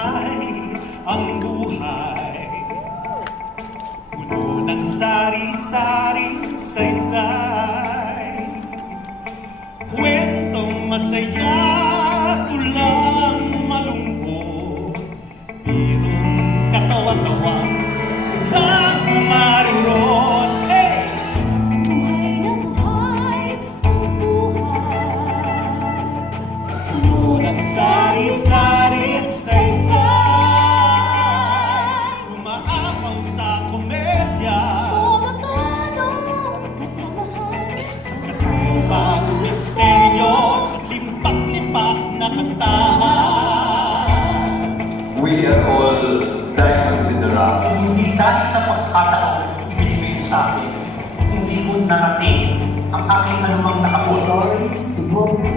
buhay, ang buhay. Puno ng sari-saring saysay, kwentong masaya, tulang malungkot, birong katawa-tawa, tulang mariron. Hey! Buhay na buhay, ang buhay. Puno ng sari-saring saysay, umaapaw sa komedya, Todo-todong katrabahan. sa kataibang misteryo, limpak-limpak na kantahan. We are all diamonds in the rough. Hindi dahil sa pagkakataon ibinibigay sa akin, hindi ko narating ang aking anumang nakapuso. Stories, to books,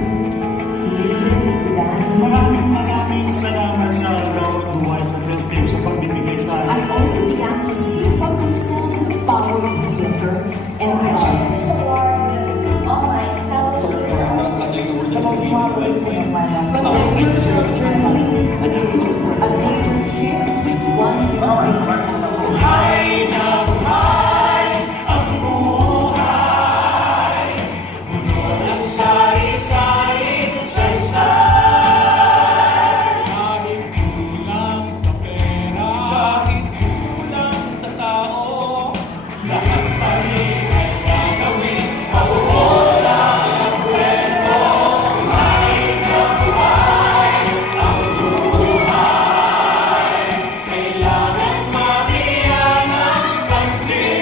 to music, to dance. Maraming salamat sa Gawad Buhay sa PhilStage sa pagbibigay sa I akin. also began to see for myself the power of theater and the arts. All my fellow But my personal journey took a major shift, one degree at a time. Buhay na buhay, ang buhay. Puno ng sari-saring saysay. Kahit kulang sa pera, kahit kulang sa tao, lahat pa rin ay gagawin, mawawala ang kwento. Buhay na buhay, ang buhay. Kailangan mabigyan ng pansin.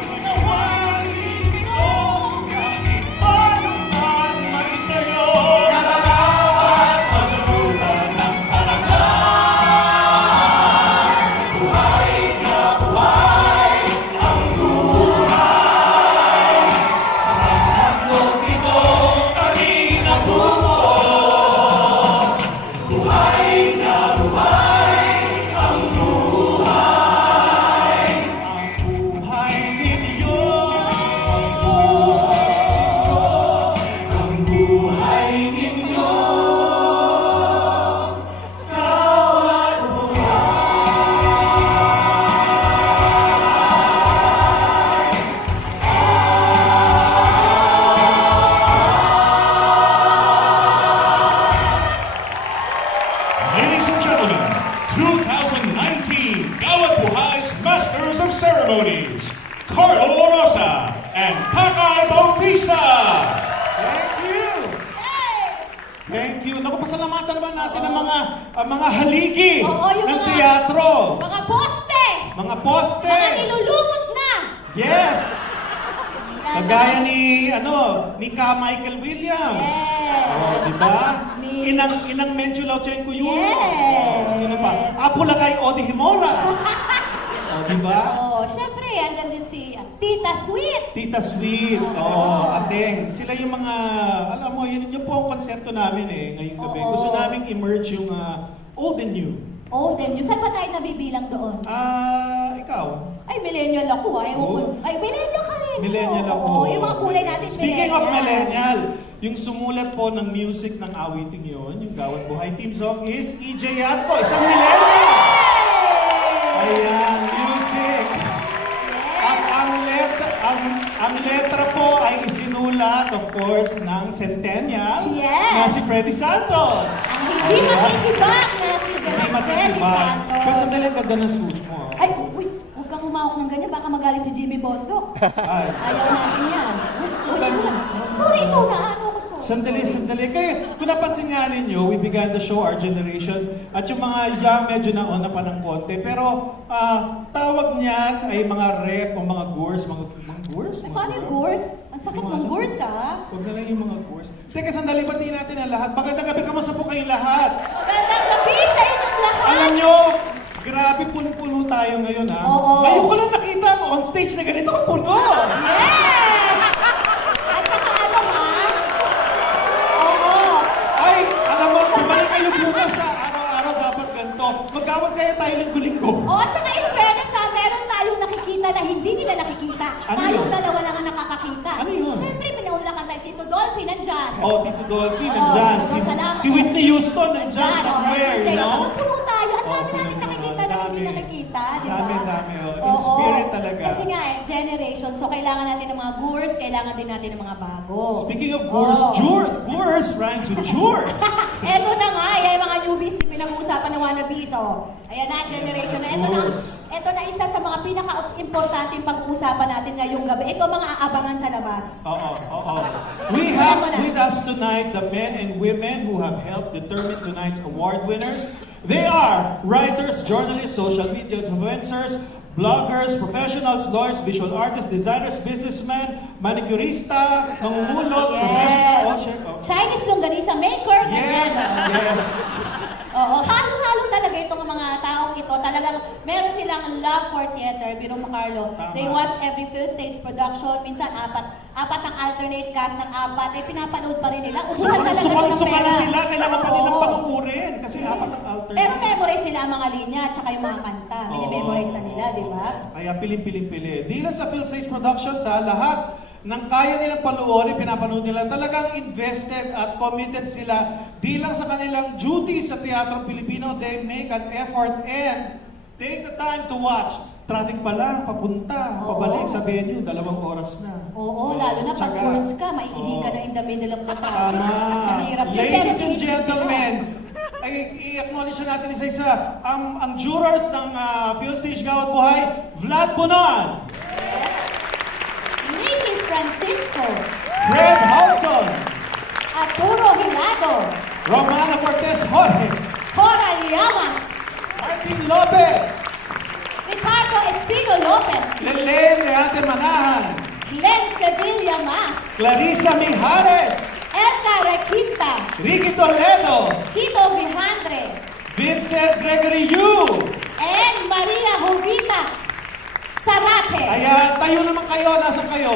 Unawain ito, kahit paano man magtayo, nagagawat maglutan ng parangal. Buhay na buhay, ang buhay. Sa paghaglog ito, kanina bumuo. Buhay na buhay, ang buhay. Ang buhay ninyo, ang buhay ninyo. Gawad Ladies and gentlemen, 2019 Gawad Buhay's Masters of Ceremonies, Carlo Rosa and Kakay Bautista. Thank you! Thank you! Naku, pasalamatan naman natin ang mga haligi Oo, yung ng mga- teatro. mga poste! Mga poste. Mga nilulumot na! Yes! Yan Kagaya na. ni Ka Michael Williams. Yes. Oh, di ba? Ni- Inang Menchu Lauchenko yun. Yes. Oh, sino pa? Apula kay Odi Himora. Oh, di ba? Oh, syempre, andyan din si Tita Sweet. Tita Sweet, Ateng. Sila yung mga, alam mo, yun po ang konsepto namin ngayong gabi. Oo. Gusto namin emerge yung old and new. Old and new. Saan ba tayo nabibilang doon? Ikaw? Ay, millennial ako. Ay, Oo. ay millennial ka rin. Millennial ako. Oo, yung mga kulay natin, Speaking of millennial, yung sumulat po ng music ng awiting yon, yung Gawad Buhay theme song is EJ Yatko, isang millennial! Ayan, music. At ang letra po ay isinulat, of course, ng centennial Yes. na si Freddy Santos. Ang hindi matitibak na si Hindi Freddy matitibag. Santos. Pero sandali, ang ganda ng suit mo. Ay, uy, huwag kang humawak ng ganyan, baka magalit si Jimmy Bondok. Ay. Ayaw natin yan. Sorry, ito na. Ano ko to? Sandali. Kaya kung napansin nga ninyo, we began the show, our generation, at yung mga young, medyo nauna pa ng konti. Pero tawag niyan ay mga rep o mga gores. Mga gores? Ay, paano yung gores? Ang sakit ng gores, ah. Huwag na lang yung mga gores. Teka, sandali, batiin natin ang lahat. Magandang gabi, kamusta po kayong lahat? Magandang gabi sa inyong lahat. Alam nyo, grabe puno-puno tayo ngayon, ha? Oo. Ngayon ko lang nakita ang on stage na ganito puno. Yes! At saka ano, ha? Oo. Ay, alam mo, bumalik kayo bukas sa araw-araw dapat ganito. Magkawag kaya tayo linggo-linggo. Oo, at saka in fairness, ha, meron tayong nakikita na hindi nila nakikita. Ano Tayong yun? dalawa lang ang nakakakita. Ano yun? Siyempre, pinaunlakan tayo. Tito Dolphy nandyan. Oh, Tito Dolphy, Oo, nandyan. salamat. Si Whitney Houston, nandyan somewhere, you know? Puno tayo. Ang dami natin puno, nakikita na hindi nakikita, di ba? Dami, oh. In spirit talaga. Kasi nga, generation. So, kailangan natin ng mga gurus, kailangan din natin ng mga bago. Speaking of gurs, gurs rhymes with jurs. Eto na nga, yung mga newbies, pinag-uusapan ng wannabes, oh. Ayan na, generation na. Ito na isa sa mga pinaka-importante pag-uusapan natin ngayong gabi. Ito mga aabangan sa labas. Oo. We have with us tonight the men and women who have helped determine tonight's award winners. They are writers, journalists, social media influencers, bloggers, professionals, lawyers, visual artists, designers, businessmen, manicurista, mangungulot, professional, Chinese longganisa maker. Yes. Oo, halo-halo talaga itong mga taong ito. Talagang meron silang love for theater. Biro mo, Carlo. Tama. They watch every PhilStage production. Minsan, apat ang alternate cast ng apat. Eh, pinapanood pa rin nila. Ubusan talaga ng Suka pera. na sila, kailangan pa nilang Oo. panukurin. Kasi apat ang alternate. Pero memorize nila ang mga linya at saka yung mga kanta. Memorize na nila, di ba? Kaya piling-pili. Di lang sa PhilStage Productions, sa lahat ng kaya nilang panoorin, pinapanood nila, talagang invested at committed sila. Di lang sa kanilang duty sa teatrong Pilipino, they make an effort and take the time to watch. Traffic pa lang, papunta, pabalik sa venue, 2 oras na. Oo, lalo na pag Tsaga. course ka, maiihi ka na in the middle of the traffic. Tama. Mahirap yun. Pero Ladies and sinitis nila. gentlemen, ay i-acknowledge na natin isa-isa ang jurors ng PhilStage Gawad Buhay, Vlad Bonan, Nicky Francisco, Fred Halson, Arturo Hilado, Romana Cortez Jorge, Cora Llamas, Martin Lopez, Ricardo Espino Lopez, Lelen Leate Manahan, Glenn Sevilla Mas, Clarissa Mijares, Elta Requinta, Ricky Toledo, Chito Vijandre, Vincent Gregory Yu. and Maria Jovita Sarate. Ayan, tayo naman kayo. Nasaan kayo?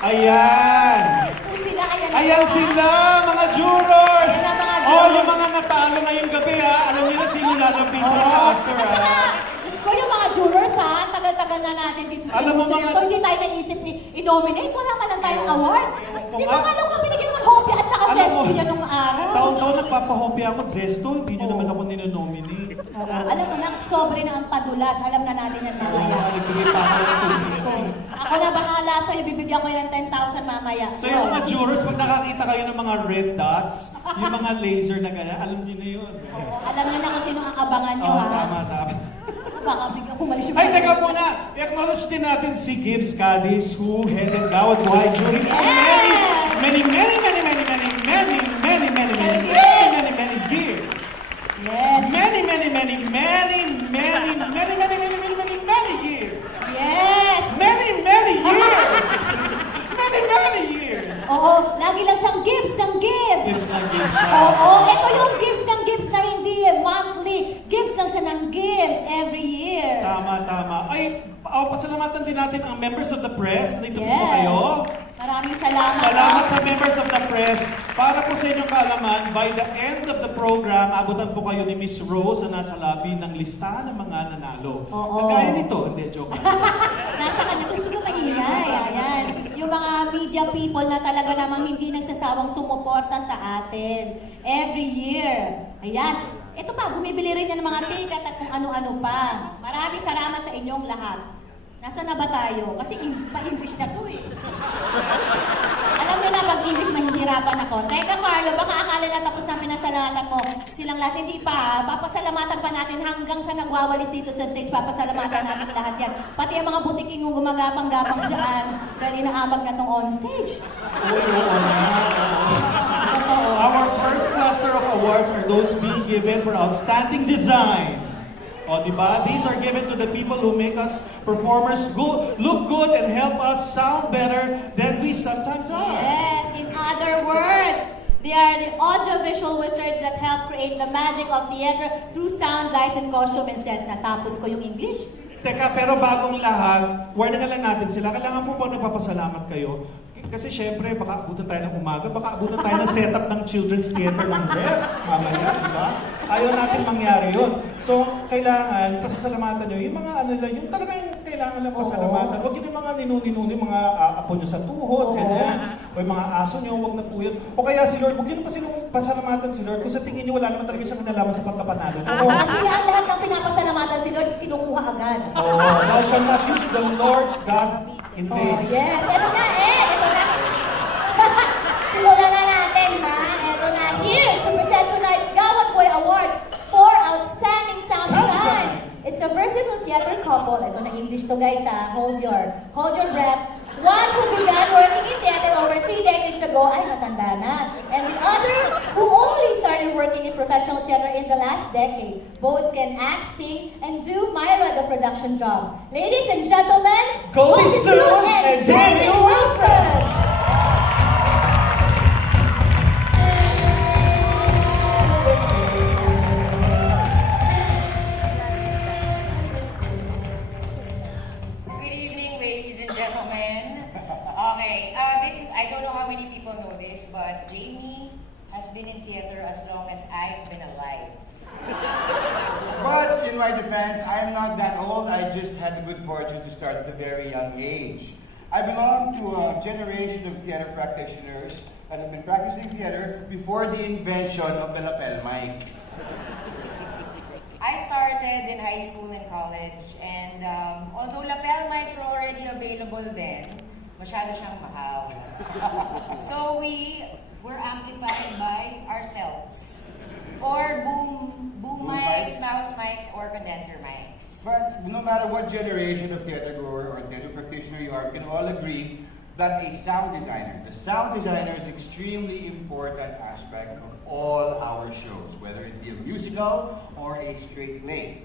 Ayan. Ito sila, Ayan sila, mga jurors. Ayan ang mga Oh, jurors. yung mga natalo ngayong gabi ha. Alam niyo na sino lalapit na actor At saka, ha. Diyos ko, yung mga jurors ha, tagal-tagal na natin dito sa Alam mo, industry mga- na to, hindi tayo naisip i-nominate, wala man lang tayong award. Ewan ko Di nga. ba nga lang kami binigyan ng hopya at saka Alam mo, zesto niya nung araw? Taon-taon nagpapahopya ako, Zesto. Hindi niyo naman ako ninonominate. Alam mo na, sobre na ang padulas. Alam na natin yan mamaya. Nagbigay pa ako ng Diyos ko. tuloy. Ako na bahala sa'yo, bibigyan ko yan ng 10,000 mamaya. So yung mga jurors, pag nakakita kayo ng mga red dots, yung mga laser na ganyan, alam niyo na yun. Alam niyo na kung sino ang abangan niyo, Oo, ha? tama. Baka biglang humalis yung Ay, teka muna. I-acknowledge din natin si Gibbs Cadiz who headed Gawad Buhay during many years. Yes. Many years. Yes. Many years. Oo, lagi lang siyang gives ng gives. Gibbs na Gibbs siya. Oo, ito yung gives ng gives na hindi monthly. Gives lang siya ng gives every year. Tama. Ay, pasalamatan din natin ang members of the press. Nandito po Yes. kayo. Maraming salamat. Salamat sa members of the press. Para po sa inyong kaalaman, by the end of the program, abutan po kayo ni Miss Rose na nasa labi ng listahan ng mga nanalo. Oo. Kagaya nito, hindi, joke lang. Nasa kanya, gusto ko maingay. Ayan. Yung mga media people na talaga namang hindi nagsasawang sumuporta sa atin. Every year. Ayan. Ito pa, bumibili rin yan ng mga ticket at kung ano-ano pa. Maraming salamat sa inyong lahat. Nasaan na ba tayo? Kasi pa-English na to eh. Alam mo na, pag English mahihirapan ako. Teka Carlo, baka akala na tapos na pinasalamatan mo. Silang lahat, hindi pa ha. Papasalamatan pa natin hanggang sa nagwawalis dito sa stage. Papasalamatan natin lahat yan. Pati ang mga butiking yung gumagapang-gapang dyan dahil inaamag na tong on stage. Totoo. Our first cluster of awards are those being given for outstanding design. O, diba? These are given to the people who make us performers look good and help us sound better than we sometimes are. Yes, in other words, they are the audiovisual wizards that help create the magic of theater through sound, lights, and costume and sets. Natapos ko yung English. Teka, pero bagong lahat, warningan lang natin sila. Kailangan po pag nagpapasalamat kayo. Kasi syempre, baka abutan tayo ng umaga, baka abutan tayo ng setup ng children's theater ng rep. Mamaya, di ba? Ayaw natin mangyari yun. So, kailangan, pasasalamatan nyo, yung mga ano lang, yung talagang kailangan lang pasalamatan. Huwag yun yung mga ninuni-nuni, mga apo nyo sa tuhod, ganyan. o yung mga aso nyo, huwag na po yun. O kaya si Lord, huwag yun pasalamatan si Lord kung sa tingin nyo wala naman talaga siyang kinalaman sa pagkapanalo nyo. Oo, kasi ang lahat ng pinapasalamatan si Lord, kinukuha agad. Oh, thou shalt not use the Lord's God in Oh, vain. yes. Ito na, ito na. Simulan na natin, ha? Ito na. Here to present tonight's Gawad Buhay Awards for Outstanding Sound Design. It's a versatile theater couple. Ito na English to, guys, ha? Hold your breath. One who began working in theater over 3 decades ago, ay matanda na. And the other who only started working in professional theater in the last decade. Both can act, sing, and do Myra the production jobs. Ladies and gentlemen, Goldie Sue and Jamie Wilson! Good evening, ladies and gentlemen. Okay, I don't know how many people know this, but Jamie has been in theater as long as I've been alive. But in my defense, I'm not that old. I just had the good fortune to start at a very young age. I belong to a generation of theater practitioners that have been practicing theater before the invention of the lapel mic. I started in high school and college, and although lapel mics were already available then, masyado siyang mahal. So we were amplified by ourselves. Or boom mics, mouse mics, or condenser mics. But no matter what generation of theater goer or theater practitioner you are, we can all agree that the sound designer is an extremely important aspect of all our shows, whether it be a musical or a straight play.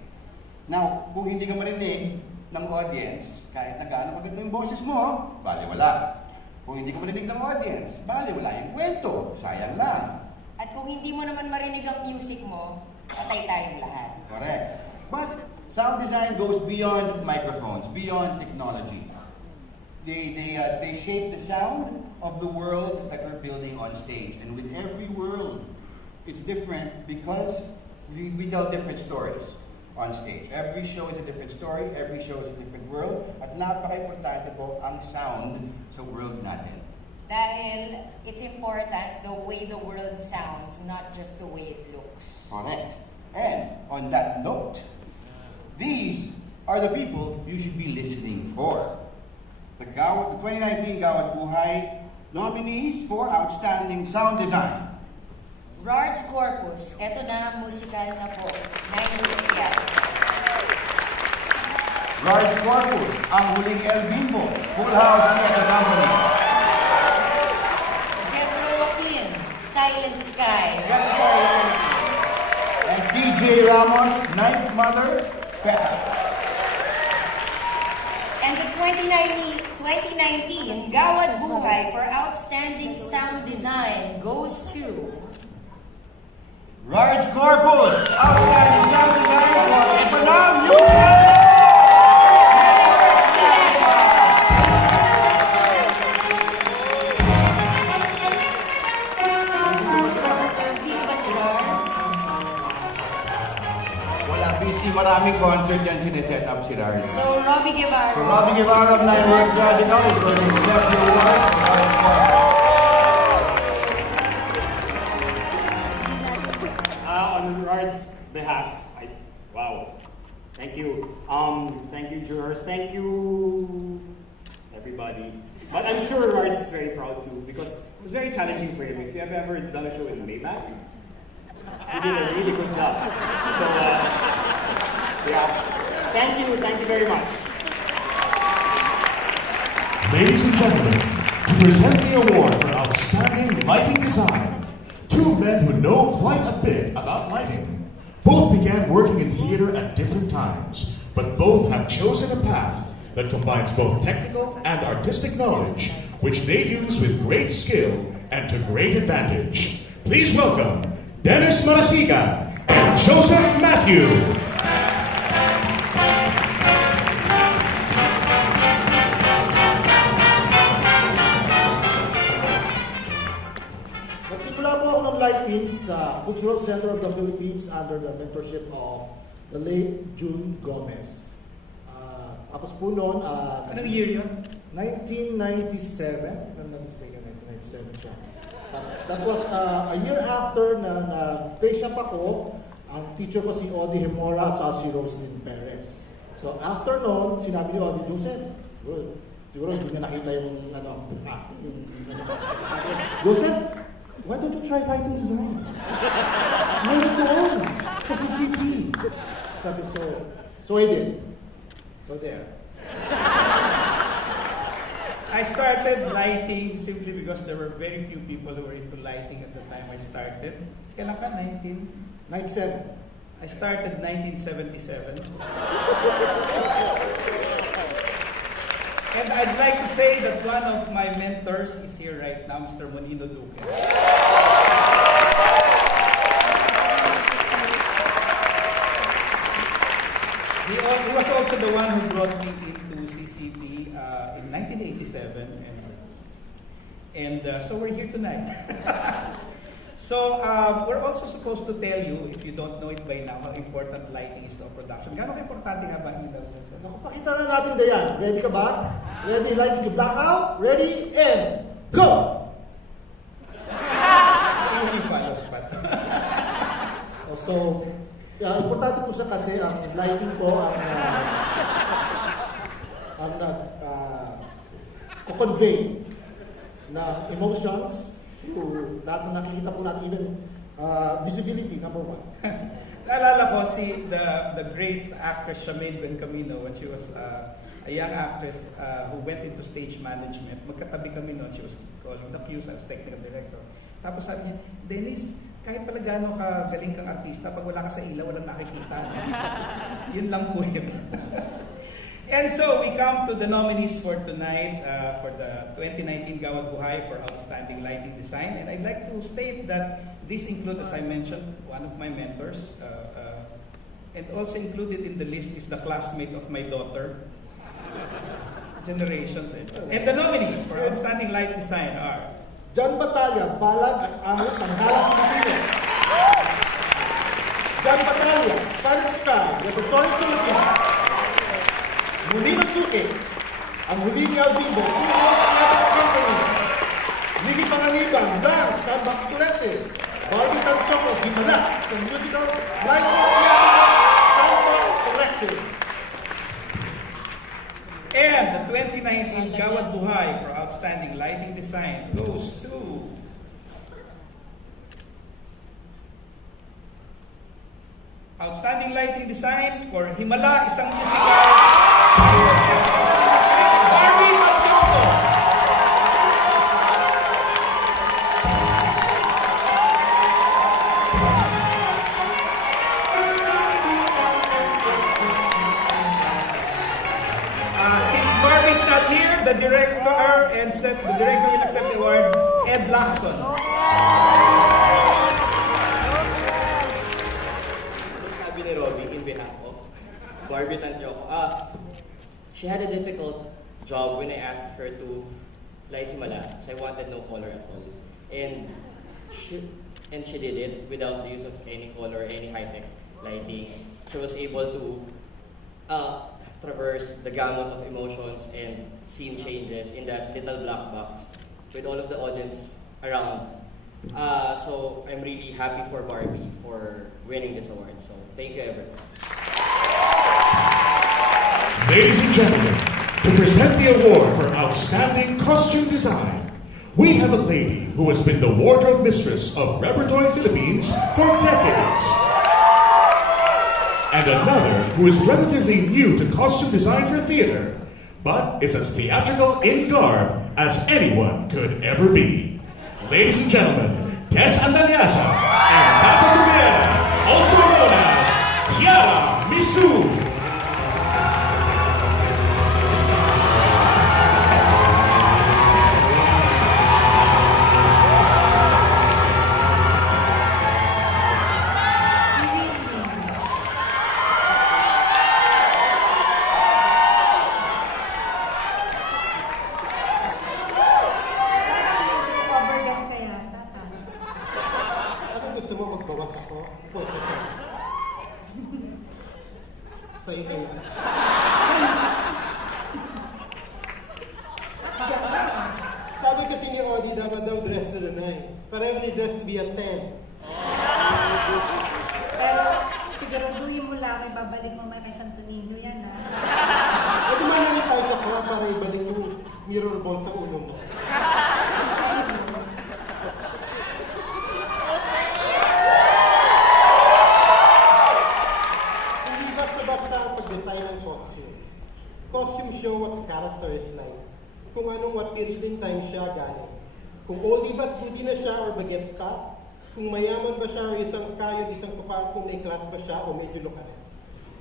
Now, kung hindi ka marinig ng audience, kahit na gaano maganda yung boses mo, baliwala. Kung hindi ka marinig ng audience, baliwala yung kwento, sayang lang. At kung hindi mo naman marinig ang music mo, patay tayong lahat. Correct. But sound design goes beyond microphones, beyond technology. They shape the sound of the world that we're building on stage. And with every world, it's different because we tell different stories on stage. Every show is a different story, every show is a different world, at napaka-importante po ang sound sa world natin. Dahil it's important the way the world sounds, not just the way it looks. Correct. And on that note, these are the people you should be listening for. The 2019 Gawad Buhay nominees for Outstanding Sound Design. Rards Corpus, eto na, musical na po. 9 years theater. Large Corpus, Ang Huling El Bimbo, Full House Theater Company. Jeffro Joaquin, Silent Sky, Repertory Philippines. And DJ Ramos, Ninth Mother, Peta. And the 2019 Gawad Buhay for Outstanding Sound Design goes to Large Corpus, Outstanding Sound Design for Econom Musical. Dito ba si Rards? Wala, busy. Maraming concert yan sineset up si Rards. So, Robbie Guevara. So Robbie Guevara of Nine Works Radical is going to accept the award. On Rard's behalf, wow, thank you. Thank you, jurors. Thank you, everybody. But I'm sure Rard's is very proud too because it was very challenging for him. If you have ever done a show with Mayback, he did a really good job. So, yeah, thank you very much. Ladies and gentlemen, to present the award for Outstanding Lighting Design, two men who know quite a bit about lighting. Both began working in theater at different times, but both have chosen a path that combines both technical and artistic knowledge, which they use with great skill and to great advantage. Please welcome Dennis Marasigan and Joseph Matthew. Nagsimula po ako ng lighting sa Cultural Center of the Philippines under the mentorship of the late June Gomez. Tapos po noon, Anong year yun? 1997, if I'm not mistaken, 1997 siya. Tapos, that was a year after na play shop ako. Ang teacher ko si Odi Hemora at saka si Roslyn Perez. So after noon, sinabi ni Odi, Joseph, siguro hindi na nakita yung Joseph, why don't you try lighting design? Meron doon sa CCP. Sabi, so I did. So there. I started lighting simply because there were very few people who were into lighting at the time I started. Kailan ka? 97. I started 1977. And I'd like to say that one of my mentors is here right now, Mr. Monino Duque. He was also the one who brought me into CCP in 1987, and so we're here tonight. So we're also supposed to tell you, if you don't know it by now, how important lighting is to a production. Gano'ng importante nga ba ang ilaw? Naku, pakita na natin Dayan. Ready ka ba? Ready, lighting, black out. Ready, and go! Hindi follows pa. So, importante po siya kasi ang lighting ko convey na emotions to lahat na nakikita po natin, even visibility, number one. Naalala ko the great actress Charmaine Bencamino when she was a young actress who went into stage management. Magkatabi kami noon. She was calling the Qs, I was technical director. Tapos sabi niya, Dennis, kahit pala gano'n ka galing kang artista, pag wala ka sa ilaw, walang nakikita. Yun lang po yun. And so we come to the nominees for tonight for the 2019 Gawad Buhay for Outstanding Lighting Design. And I'd like to state that this includes, as I mentioned, one of my mentors. And also included in the list is the classmate of my daughter. Generations. And the nominees for Outstanding Light Design are John Batalla, Balag at Angot ng Halang Pilipino. John Batalla, Solid Sky, Laboratory Philippines. Monino Duque, ang huling Alvingo, Two-House Theater Company. Lili Panganiban, Bang, San Basturete. Barbie Tanchoco, Himala, sa musical Brightness Theater, Soundbox Collective. And the 2019 Gawad Buhay for Outstanding Lighting Design goes to Outstanding Lighting Design for Himala, isang musical. Barbie Tanchoco. Since Barbie's not here, the director will accept the award, Ed Lacson. Sabi ni Robbie, in behalf of Barbie Tanchoco, she had a difficult job when I asked her to light Himala, because I wanted no color at all. And she did it without the use of any color, any high-tech lighting. She was able to traverse the gamut of emotions and scene changes in that little black box with all of the audience around. So I'm really happy for Barbie for winning this award. So thank you, everyone. Ladies and gentlemen, to present the award for Outstanding Costume Design, we have a lady who has been the wardrobe mistress of Repertory Philippines for decades. And another who is relatively new to costume design for theater, but is as theatrical in garb as anyone could ever be. Ladies and gentlemen, Tess Andaliasa and Papa Tuviera, also known as Tiara Misu. Gusto mo magbawas ako? Post ako. Sa ikaw. should be a 10. Pero siguraduhin mo lang, ibabalik mo may kay Santo Niño yan, ha? Pwede manangin tayo sa kuha para ibalik yung mirror ball sa ulo mo. Hindi basta-basta ang pag-design ng costumes. Costume show what the character is like. Kung anong what period in time siya galing. Kung oldie but goodie na siya or bagets pa. Kung mayaman ba siya o isang kayod, isang tukar, kung may class ba siya o medyo lukaran.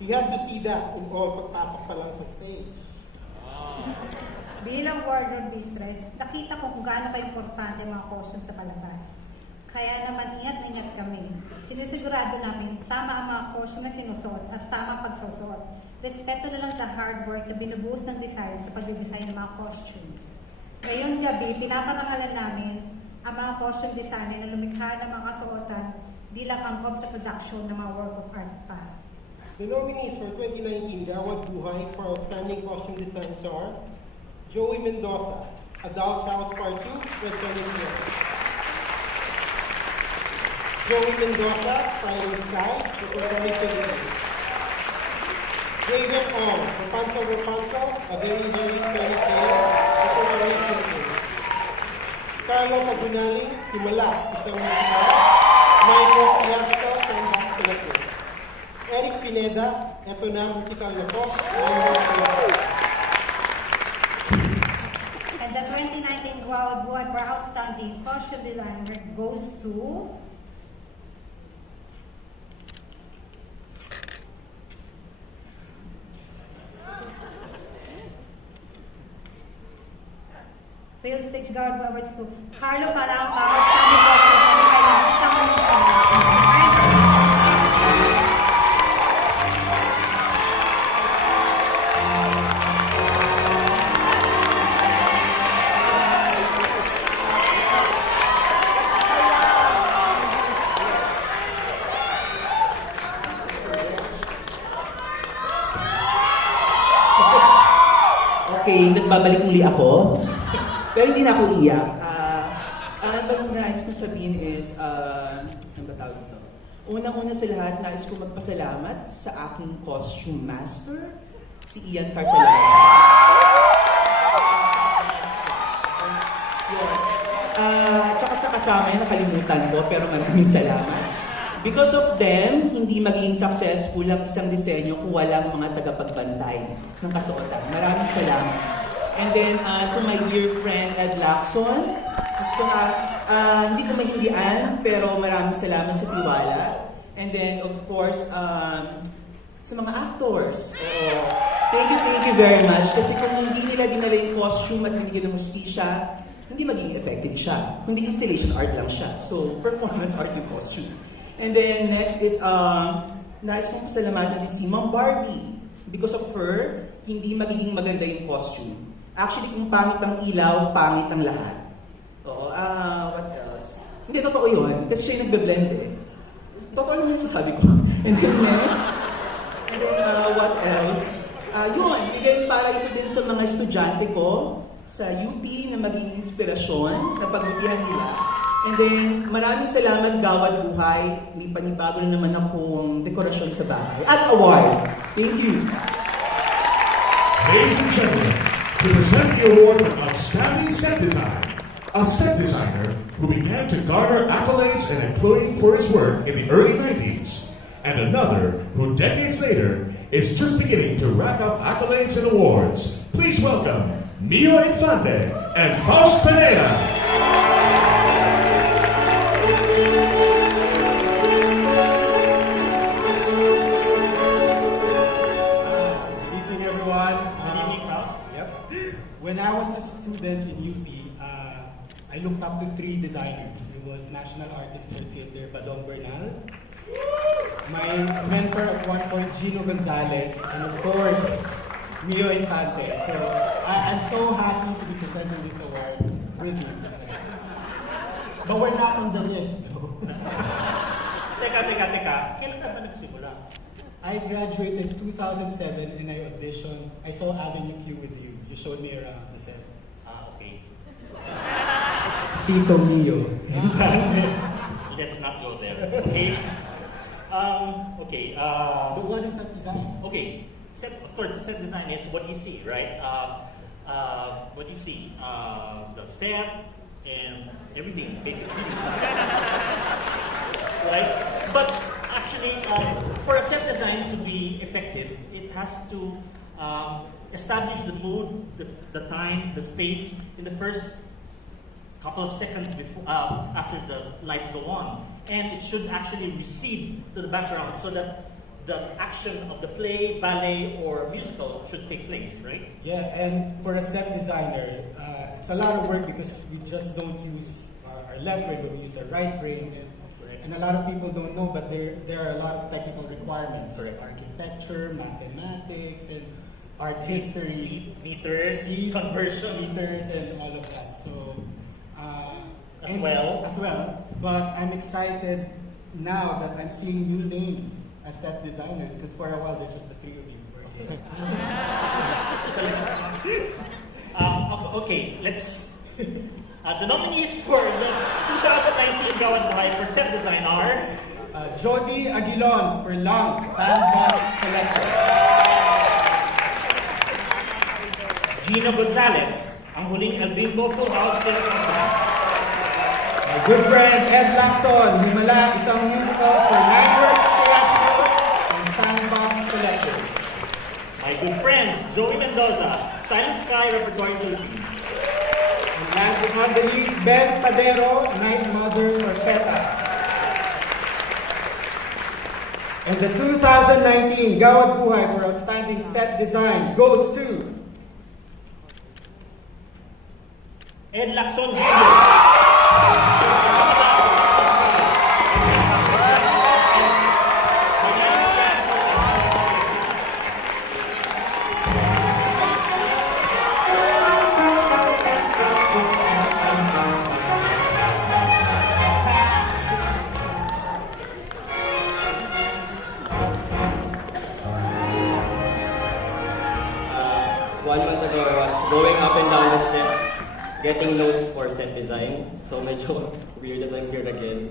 You have to see that in all pagpasok pa lang sa stage. Bilang wardrobe mistress, nakita ko kung gaano ka-importante ang mga costume sa palabas. Kaya naman ingat-ingat kami. Sinisigurado namin tama ang mga costume na sinusuot at tama pagsusuot. Respeto na lang sa hard work na binubuhos ng designer sa pag-design ng mga costume. Ngayong gabi, pinaparangalan namin ang mga costume designer na lumikha ng mga kasuotan di lang angkop sa production ng mga work of art pa. The nominees for 2019 Gawad Buhay for Outstanding Costume Designs are Joey Mendoza, A Doll's House Part 2, Western India. Joey Mendoza, Silent Sky, Preparatory Philippines. Raven Ong, Rapunzel Rapunzel, A Very Very Fairy Tale, Preparatory Philippines. Carlo Pagunaling, Himala, isang musical. Michael Siasto, Sandbox Philippines. Eric Pineda, eto na, musical na to. And the 2019 Gawad Buhay for Outstanding Costume Designer goes to PhilStage Gawad Buhay Awards to Carlo Palangka, Outstanding Costume Designer, isang musical. Okay, nagbabalik muli ako. Pero hindi na ako iyak. Ang bang nais ko sabihin is, ano ba tawag ito? Unang-una sa lahat, nais ko magpasalamat sa aking costume master, si Ian Cartalana. Tsaka sa kasama niya, nakalimutan ko, pero maraming salamat. Because of them, hindi magiging successful ang isang disenyo kung walang mga tagapagbantay ng kasuotan. Maraming salamat. And then, to my dear friend Ed Lacson, gusto na, hindi ko mahindian, pero maraming salamat sa tiwala. And then, of course, sa mga actors. Thank you very much. Kasi kung hindi nila dinala yung costume at binigyan ng mustisya, hindi magiging effective siya. Kundi installation art lang siya. So, performance art yung costume. And then next is, nais kong pasalamatan din si Ma'am Barbie. Because of her, hindi magiging maganda yung costume. Actually, kung pangit ang ilaw, pangit ang lahat. Oo, what else? Hindi, totoo yun. Kasi siya yung nagbe-blend eh. Totoo lang yung sasabi ko. And then next, and then what else? Yun, bigay para ito din sa mga estudyante ko sa UP na maging inspirasyon na pagbutihan nila. And then, maraming salamat Gawad Buhay. May panibago na naman akong dekorasyon sa bahay. At award. Thank you. Ladies and gentlemen, to present the award for Outstanding Set Design, a set designer who began to garner accolades and acclaim for his work in the early 90s, and another who decades later is just beginning to rack up accolades and awards. Please welcome Mio Infante and Faust Pineda. When I was a student in UP, I looked up to 3 designers. It was National Artist Fielder Badong Bernal, my mentor at one point, Gino Gonzalez, and of course, Mio Infante. So I'm so happy to be presenting this award with you. But we're not on the list though. Teka. Kailan ka ba nagsimula? I graduated 2007 and I auditioned. I saw Avenue Q with you. You showed me around the set. Okay. Tito Mio. let's not go there. Okay. Okay. But what is set design? Okay. Of course, set design is what you see, right? What you see, the set and everything, basically. Right? But actually, for a set design to be effective, it has to establish the mood, the time, the space in the first couple of seconds before, after the lights go on. And it should actually recede to the background so that the action of the play, ballet, or musical should take place, right? Yeah, and for a set designer, it's a lot of work because we just don't use our left brain, but we use our right brain. And a lot of people don't know, but there are a lot of technical requirements. Correct. Architecture, mathematics, and art history. Meters, conversion. Meters, and all of that. So, As well. But I'm excited now that I'm seeing new names as set designers, because for a while there's just the three of you. Okay, let's... the nominees for the 2019 Gawad Buhay for set design are... Jody Aguilon for Lungs, Sandbox Collector. Gino Gonzalez, ang huling El Bimbo Full House Film. My good friend Ed Lacson, Himala, isang musical for 9works Theatricals and Sandbox Collector. My good friend Joey Mendoza, Silent Sky Repertory Philippines. And last but not the least, Ben Padero, Night Mother for PETA. And the 2019 Gawad Buhay for Outstanding Set Design goes to Ed Lacson Jr. Going up and down the steps, getting notes for set design. So medyo weird that I'm here again.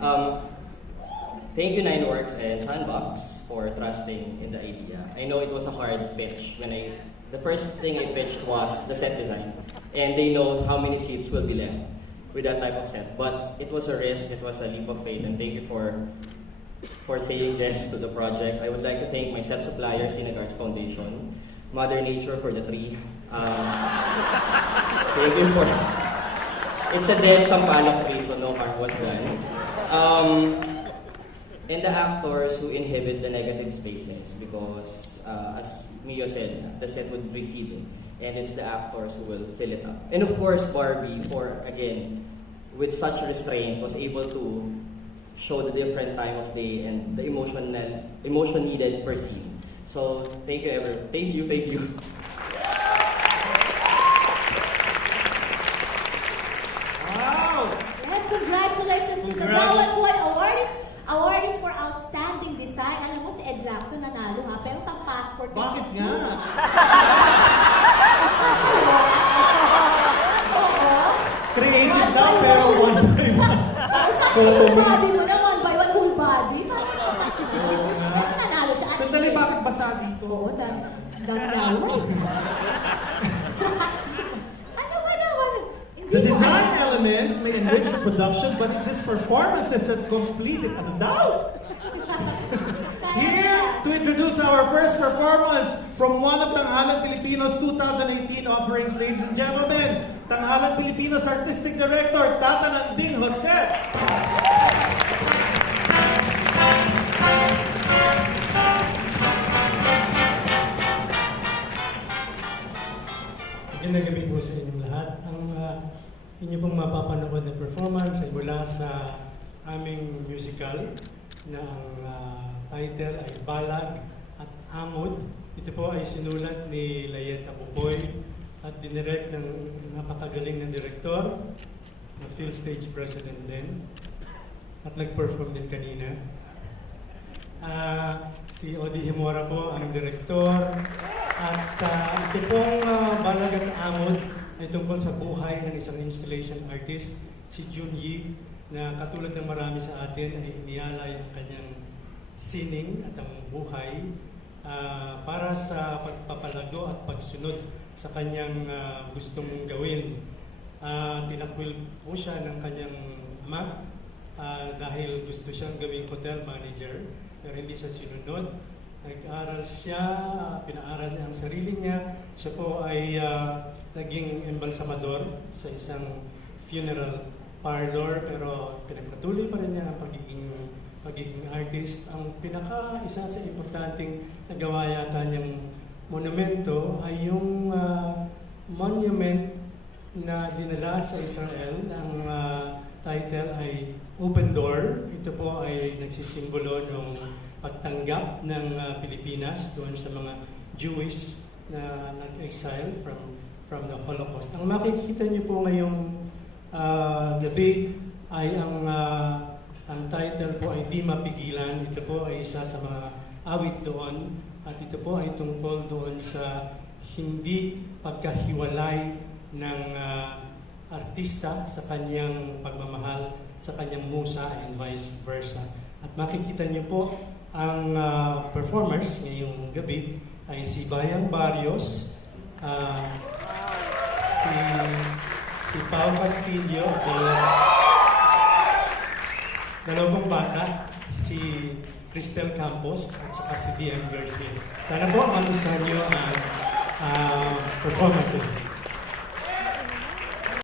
Thank you 9works and Sandbox for trusting in the idea. I know it was a hard pitch when the first thing I pitched was the set design. And they know how many seats will be left with that type of set. But it was a risk, it was a leap of faith, and thank you for saying yes to the project. I would like to thank my set supplier, Sinag Arts Foundation, Mother Nature for the tree. Thank you for... It's a dead sampalok tree, so no harm was done. And the actors who inhibit the negative spaces because, as Mio said, the set would recede and it's the actors who will fill it up. And of course, Barbie, for, again, with such restraint, was able to show the different time of day and the emotion needed per scene. So, thank you, everyone. Thank you. Congratulations to the Gawad Buhay awardees for outstanding design. Alam mo, si Ed Lacson nanalo ha, pero pang-passport. Bakit nga? Creative daw, pero one by one. Full body mo na, one by one, full body. Parang nanalo siya. Sandali, bakit basa dito? Oo, dami. The design elements may enrich the production, but it is performances that complete it. Ano daw? Here to introduce our first performance from one of Tanghalan Pilipinos 2018 offerings, ladies and gentlemen, Tanghalan Pilipinos Artistic Director, Tata Nanding Jose. Magandang gabi po sa inyong lahat. Ang inyo pong mapapanood na performance ay mula sa aming musical na ang title ay Balag at Amod. Ito po ay sinulat ni Layet Abupoy at dinirect ng napakagaling na direktor na PhilStage President din at nag-perform din kanina. Si Odi Himora po ang direktor at ito pong Balag at Amod ay tungkol sa buhay ng isang installation artist si Junyi, na katulad ng marami sa atin ay iniyalay ang kanyang sining at ang buhay para sa pagpapalago at pagsunod sa kanyang gustong gawin. Tinakwil po siya ng kanyang ama dahil gusto siyang gawing hotel manager, pero hindi siya sinunod. Nag-aral siya, pinaaral niya ang sarili niya. Siya po ay naging embalsamador sa isang funeral parlor, pero pinagpatuloy pa rin niya ang pagiging artist. Ang isa sa importanteng nagawa yata niyang monumento ay yung monument na dinala sa Israel. Ang title ay Open Door. Ito po ay nagsisimbolo ng pagtanggap ng Pilipinas doon sa mga Jewish na nag-exile from the Holocaust. Ang makikita niyo po ngayong gabi ay ang title po ay Di Mapigilan. Ito po ay isa sa mga awit doon, at ito po ay tungkol doon sa hindi pagkahiwalay ng artista sa kanyang pagmamahal sa kanyang musa and vice versa. At makikita niyo po ang performers ngayong gabi ay si Bayang Barrios, si Pao Castillo, dalawang bata, si Cristel Campos at saka si DM Garcia. Sana po magustuhan niyo ang performance.